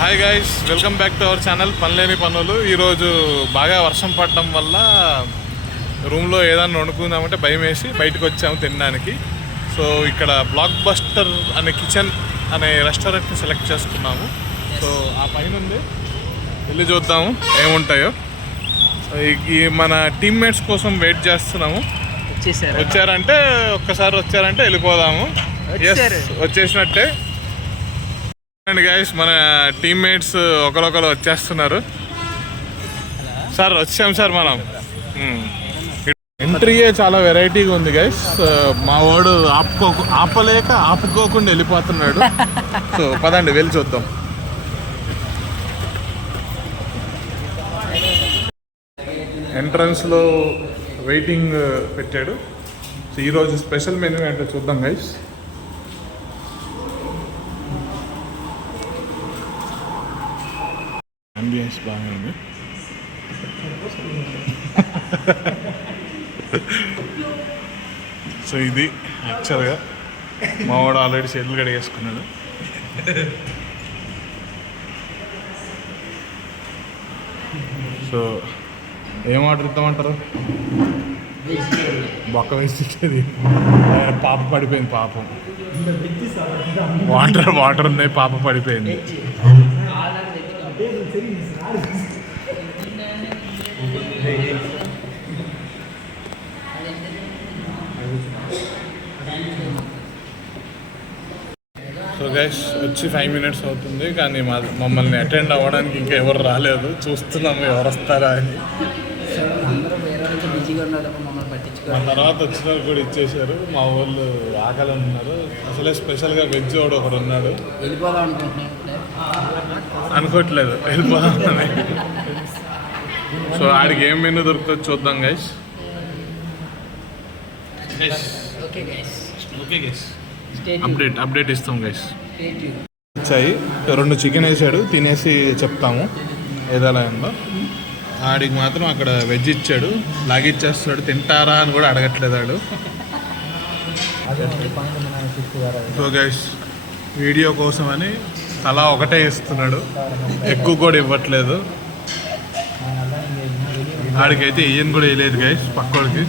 Hi guys, welcome back to our channel Panileni Panulu. ఈరోజు బాగా వర్షం పడడం వల్ల రూమ్లో ఏదైనా వండుకుందామంటే భయం వేసి బయటకు వచ్చాము తినడానికి. సో ఇక్కడ బ్లాక్ బస్టర్ అనే కిచెన్ అనే రెస్టారెంట్ని సెలెక్ట్ చేసుకున్నాము. సో ఆ పైన ఉంది, వెళ్ళి చూద్దాము ఏముంటాయో. ఈ మన టీమ్మేట్స్ కోసం వెయిట్ చేస్తున్నాము. వచ్చారంటే ఒక్కసారి వచ్చారంటే వెళ్ళిపోదాము. వచ్చేసినట్టే అండి గైస్. మన టీమ్మేట్స్ ఒకరొకరు వచ్చేస్తున్నారు. సార్ వచ్చాం సార్ మనం. ఎంట్రీయే చాలా వెరైటీగా ఉంది గైస్. మా వాడు ఆపుకోకుండా వెళ్ళిపోతున్నాడు. సో పదండి వెళ్ళి చూద్దాం. ఎంట్రన్స్లో వెయిటింగ్ పెట్టాడు. సో ఈరోజు స్పెషల్ మెనూ ఏంటో చూద్దాం గైస్. అంబియన్స్ బాగా ఉంది. సో ఇది యాక్చువల్గా మా వాడు ఆల్రెడీ చేతులు కడిగేసుకున్నాడు. సో ఏం ఆర్డర్ ఇద్దామంటారు? బొక్క వేసి పాప పడిపోయింది. పాపం వాటర్ ఉన్నాయి, పాప పడిపోయింది. సో గైస్ వచ్చి 5 minutes అవుతుంది, కానీ మమ్మల్ని అటెండ్ అవ్వడానికి ఇంకా ఎవరు రాలేదు. చూస్తున్నాము ఎవరు వస్తారా అని. మా తర్వాత వచ్చిన కూడా ఇచ్చేసారు. మా వాళ్ళు ఆకలి ఉన్నారు. అసలే స్పెషల్గా వెజ్ వాడు ఒకడు ఉన్నాడు. అనుకోవట్లేదు వెళ్ళిపోదామని. సో ఆడికి ఏం మెనూ దొరుకుతుంది చూద్దాం గైస్. అప్డేట్ ఇస్తాం గైస్. వచ్చాయి 2 చికెన్ వేసాడు, తినేసి చెప్తాము ఏదైనా ఉందో. ఆడికి మాత్రం అక్కడ వెజ్ ఇచ్చాడు, లాగిచ్చేస్తాడు. తింటారా అని కూడా అడగట్లేదు ఆడు. సో గైస్ వీడియో కోసం అని తలా ఒకటే ఇస్తున్నాడు, ఎక్కువ కూడా ఇవ్వట్లేదు. ఆడికైతే ఇయ్యని కూడా వేయలేదు గైస్ పక్కోడికి.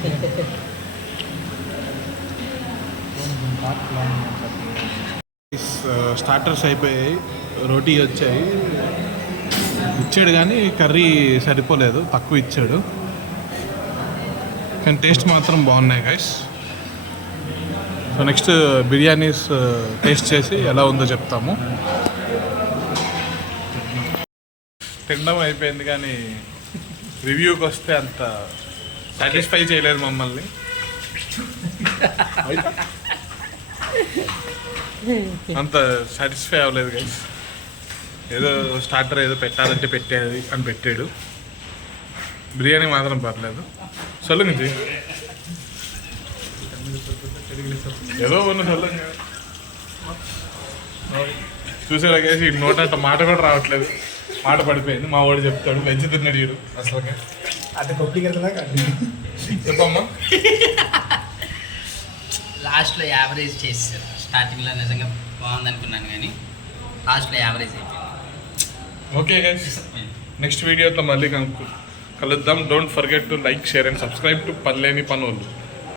స్టార్టర్స్ అయిపోయాయి, రోటీ వచ్చాయి. ఇచ్చాడు కానీ కర్రీ సరిపోలేదు, తక్కువ ఇచ్చాడు. కానీ టేస్ట్ మాత్రం బాగున్నాయి guys. So next biryanis taste చేసి ఎలా ఉందో చెప్తాము. తినడం అయిపోయింది కానీ రివ్యూకి వస్తే అంత సాటిస్ఫై చేయలేదు మమ్మల్ని. అంత సాటిస్ఫై అవ్వలేదు గైస్. ఏదో స్టార్టర్ ఏదో పెట్టాలంటే పెట్టేది అని పెట్టాడు. బిర్యానీ మాత్రం పర్లేదు. சொல்லுங்க ఏదో ఉన్న சொல்லுங்க. చూసారా గైస్, ఈ నోట అంత మాట కూడా రావట్లేదు, మాట పడిపోయింది. మా వాడు చెప్తాడు వెజ్ తిన్నాడు వీడు. అసలు అంటే చెప్పమ్మా. లాస్ట్లో యావరేజ్ చేసేసారు. స్టార్టింగ్లో నిజంగా బాగుంది అనుకున్నాను కానీ లాస్ట్లో యావరేజ్ అయిపోయింది. ఓకే గైస్, నెక్స్ట్ వీడియోతో మళ్ళీ కలుద్దాం. Don't forget to like, share and subscribe to Panileni పనులు.